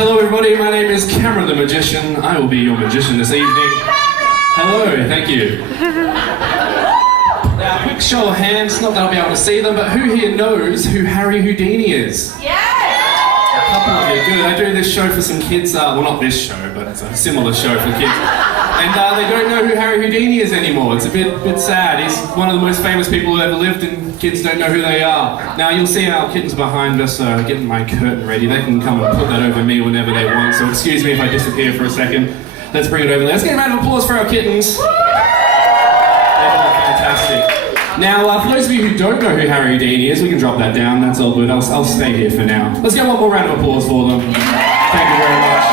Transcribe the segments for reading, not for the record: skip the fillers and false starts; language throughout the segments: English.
Hello everybody, my name is Cameron the Magician. I will be your magician this evening. Hello, thank you. Now, quick show of hands, not that I'll be able to see them, but who here knows who Harry Houdini is? A couple of you, good. I do this show for some kids, well not this show, but it's a similar show for kids. And they don't know who Harry Houdini is anymore. It's a bit sad. He's one of the most famous people who ever lived and kids don't know who they are. Now you'll see our kittens behind us getting my curtain ready. They can come and put that over me whenever they want, so excuse me if I disappear for a second. Let's bring it over there. Let's get a round of applause for our kittens. They're fantastic. Now, for those of you who don't know who Harry Houdini is, we can drop that down. That's all good. I'll stay here for now. Let's get one more round of applause for them. Thank you very much.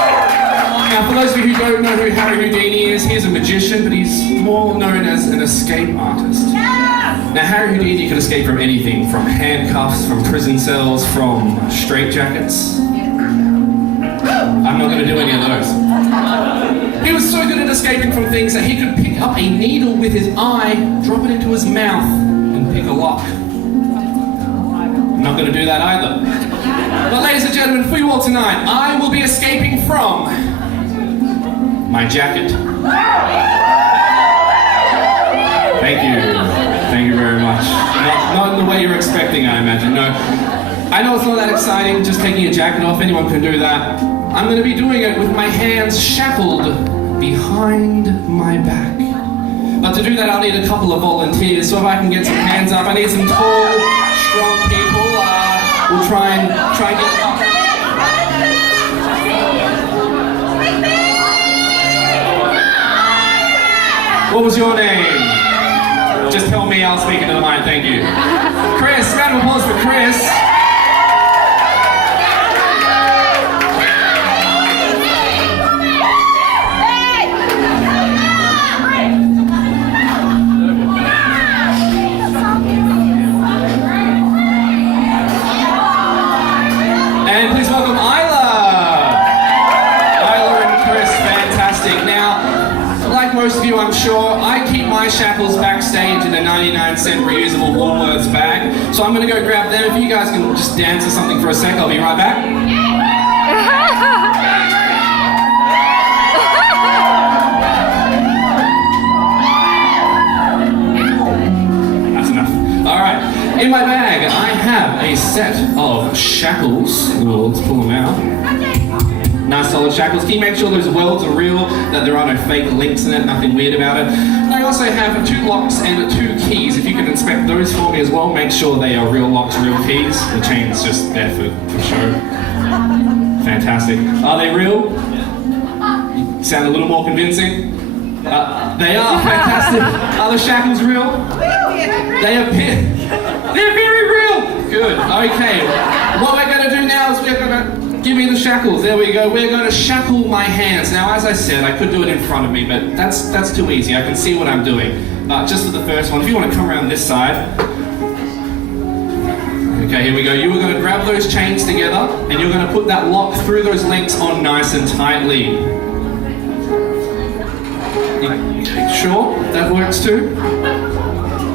Now, for those of you who don't know who Harry Houdini is, he's a magician, but he's more known as an escape artist. Now, Harry Houdini could escape from anything, from handcuffs, from prison cells, from straitjackets. I'm not going to do any of those. He was so good at escaping from things that he could pick up a needle with his eye, drop it into his mouth, and pick a lock. I'm not going to do that either. But ladies and gentlemen, for you all tonight, I will be escaping from my jacket. Thank you. Thank you very much. Not in the way you're expecting, I imagine. No. I know it's not that exciting, just taking a jacket off. Anyone can do that. I'm going to be doing it with my hands shackled behind my back. But to do that, I'll need a couple of volunteers. So if I can get some hands up, I need some tall, strong people. We'll try and get up. What was your name? Just tell me, I'll speak into the mic, thank you. Chris, round of applause for Chris. And please welcome Isla. Isla and Chris, fantastic. Now, like most of you, I'm sure, I keep my shackles backstage in a 99-cent reusable Woolworths bag. So I'm going to go grab them. If you guys can just dance or something for a sec, I'll be right back. That's enough. All right. In my bag, I have a set of shackles. Well, let's pull them out. Nice solid shackles. Can you make sure those welds are real, that there are no fake links in it, nothing weird about it? And I also have 2 locks and 2 keys. If you can inspect those for me as well, make sure they are real locks, real keys. The chain's just there for show. Fantastic. Are they real? You sound a little more convincing. They are fantastic. Are the shackles real? They are they're very real. Good. Okay. What we're going to do now is we're going to give me the shackles. There we go. We're going to shackle my hands. Now, as I said, I could do it in front of me, but that's too easy. I can see what I'm doing. Just for the first one, if you want to come around this side. Okay, here we go. You are going to grab those chains together, and you're going to put that lock through those links on nice and tightly. Sure? That works too?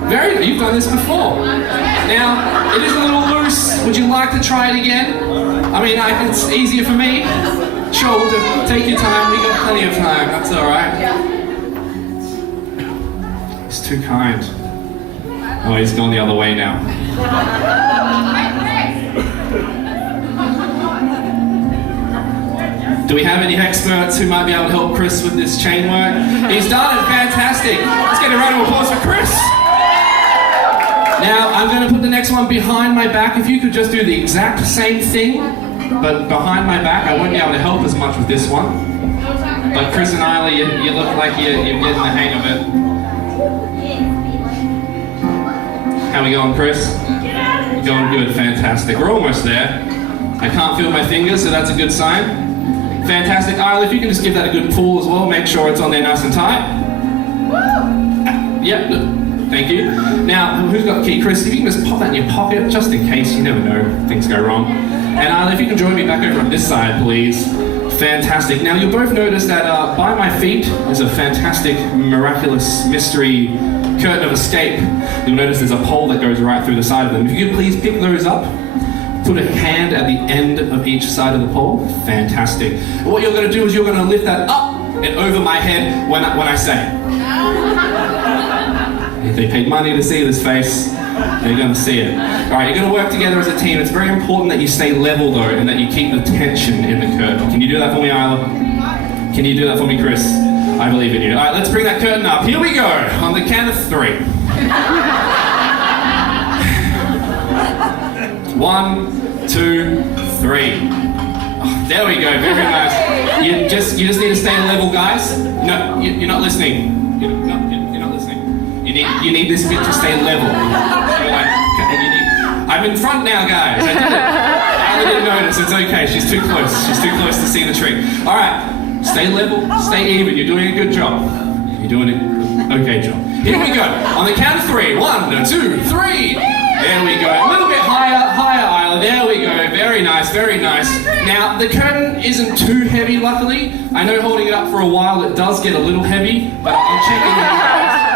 Very good. You've done this before. Now, it is a little loose. Would you like to try it again? I mean, it's easier for me. Sure, we'll just take your time. We got plenty of time. That's all right. He's too kind. Oh, he's gone the other way now. Do we have any experts who might be able to help Chris with this chain work? He's done it. Fantastic. Let's get a round of applause for Chris. Now, I'm going to put the next one behind my back. If you could just do the exact same thing, but behind my back, I won't be able to help as much with this one. But Chris and Isla, you look like you're getting the hang of it. How we going, Chris? Going good, fantastic. We're almost there. I can't feel my fingers, so that's a good sign. Fantastic. Isla, if you can just give that a good pull as well, make sure it's on there nice and tight. Yep. Thank you. Now, who's got the key? Chris, if you can just pop that in your pocket, just in case, you never know, things go wrong. And if you can join me back over on this side, please. Fantastic. Now, you'll both notice that by my feet is a fantastic, miraculous, mystery curtain of escape. You'll notice there's a pole that goes right through the side of them. If you could please pick those up, put a hand at the end of each side of the pole. Fantastic. And what you're going to do is you're going to lift that up and over my head when I say it. If they paid money to see this face, they're going to see it. All right, you're going to work together as a team. It's very important that you stay level, though, and that you keep the tension in the curtain. Can you do that for me, Isla? Can you do that for me, Chris? I believe in you. All right, let's bring that curtain up. Here we go, on the count of 3. 1, 2, 3. Oh, there we go, very nice. You just need to stay level, guys. No, you're not listening. You're not listening. You need this bit to stay level. So I'm in front now, guys. I didn't notice. It's okay. She's too close. She's too close to see the trick. All right, stay level, stay even. You're doing a good job. You're doing an okay job. Here we go. On the count of 3. 1, 2, 3. There we go. A little bit higher, Isla. There we go. Very nice, very nice. Now, the curtain isn't too heavy, luckily. I know holding it up for a while, it does get a little heavy, but I'm checking it out.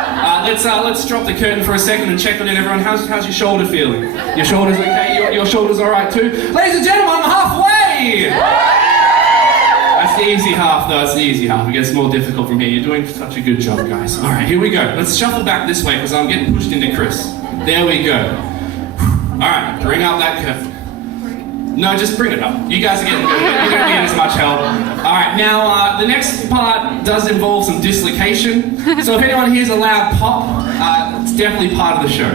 Let's drop the curtain for a second and check on it, everyone. How's your shoulder feeling? Your shoulder's okay? Your shoulder's all right too? Ladies and gentlemen, I'm halfway! That's the easy half, though. That's the easy half. It gets more difficult from here. You're doing such a good job, guys. All right, here we go. Let's shuffle back this way because I'm getting pushed into Chris. There we go. All right, bring up that curtain. No, just bring it up. You guys are getting good. You don't need as much help. All right, now the next part does involve some dislocation. So if anyone hears a loud pop, it's definitely part of the show.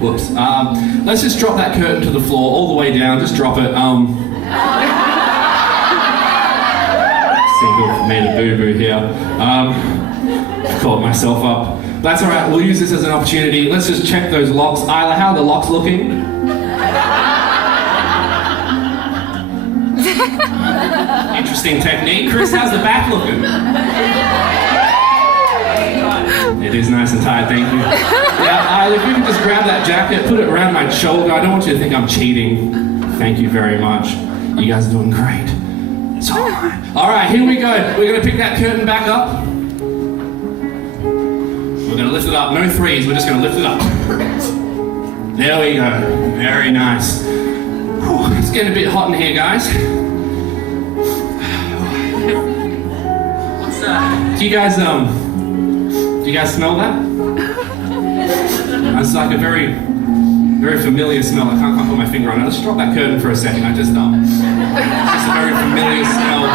Whoops. Let's just drop that curtain to the floor, all the way down. Just drop it. Made a boo-boo here. Caught myself up. That's all right. We'll use this as an opportunity. Let's just check those locks. Isla, how are the locks looking? Interesting technique. Chris, how's the back looking? It is nice and tight, thank you. Yeah, if you can just grab that jacket, put it around my shoulder. I don't want you to think I'm cheating. Thank you very much. You guys are doing great. It's all right. All right, here we go. We're going to pick that curtain back up. We're going to lift it up. No threes, we're just going to lift it up. There we go. Very nice. Whew, it's getting a bit hot in here, guys. What's that? Do you guys smell that? It's like a very familiar smell. I can't put my finger on it. Let's drop that curtain for a second. It's just a very familiar smell.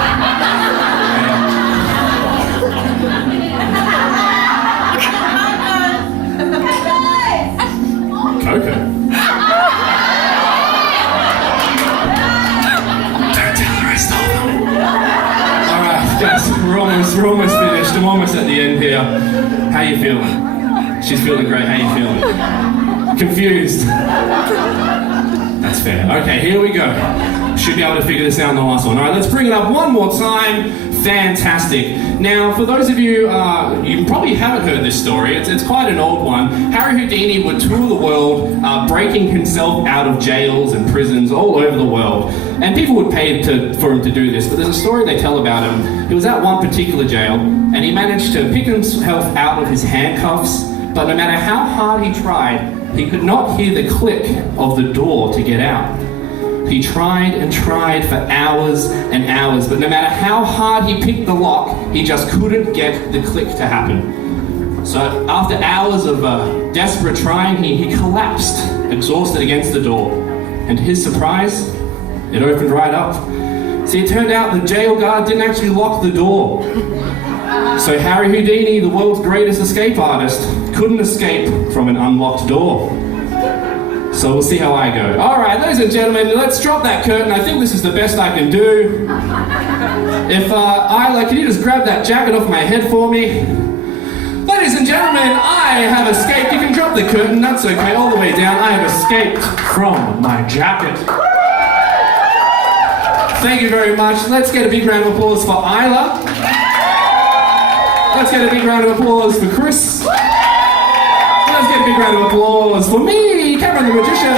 Coco. Don't tell her I stole them. All right, guys, we're almost finished. I'm almost at the end here. How you feeling? She's feeling great. How you feeling? Confused. That's fair. Okay, here we go. Should be able to figure this out in the last one. All right, let's bring it up one more time. Fantastic. Now, for those of you, you probably haven't heard this story. It's quite an old one. Harry Houdini would tour the world, breaking himself out of jails and prisons all over the world. And people would pay for him to do this. But there's a story they tell about him. He was at one particular jail, and he managed to pick himself out of his handcuffs. But no matter how hard he tried, he could not hear the click of the door to get out. He tried and tried for hours and hours, but no matter how hard he picked the lock, he just couldn't get the click to happen. So after hours of desperate trying, he collapsed, exhausted against the door. And to his surprise, it opened right up. See, it turned out the jail guard didn't actually lock the door. So Harry Houdini, the world's greatest escape artist, couldn't escape from an unlocked door. So we'll see how I go. All right, ladies and gentlemen, let's drop that curtain. I think this is the best I can do. If Isla, can you just grab that jacket off my head for me? Ladies and gentlemen, I have escaped. You can drop the curtain, that's okay, all the way down. I have escaped from my jacket. Thank you very much. Let's get a big round of applause for Isla. Let's get a big round of applause for Chris. Let's get a big round of applause for me, Cameron the Magician.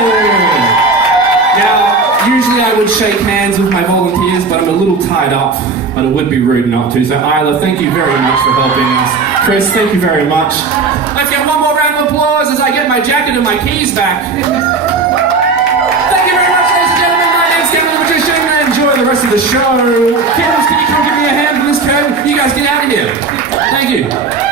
Now, Usually I would shake hands with my volunteers, but I'm a little tied up, but it would be rude not to. So Isla, thank you very much for helping us. Chris, thank you very much. Let's get one more round of applause as I get my jacket and my keys back. Thank you very much, ladies and gentlemen. My name's Kevin the Magician. Enjoy the rest of the show. Kittens, can you come give me a hand for this code? You guys get out of here. Thank you.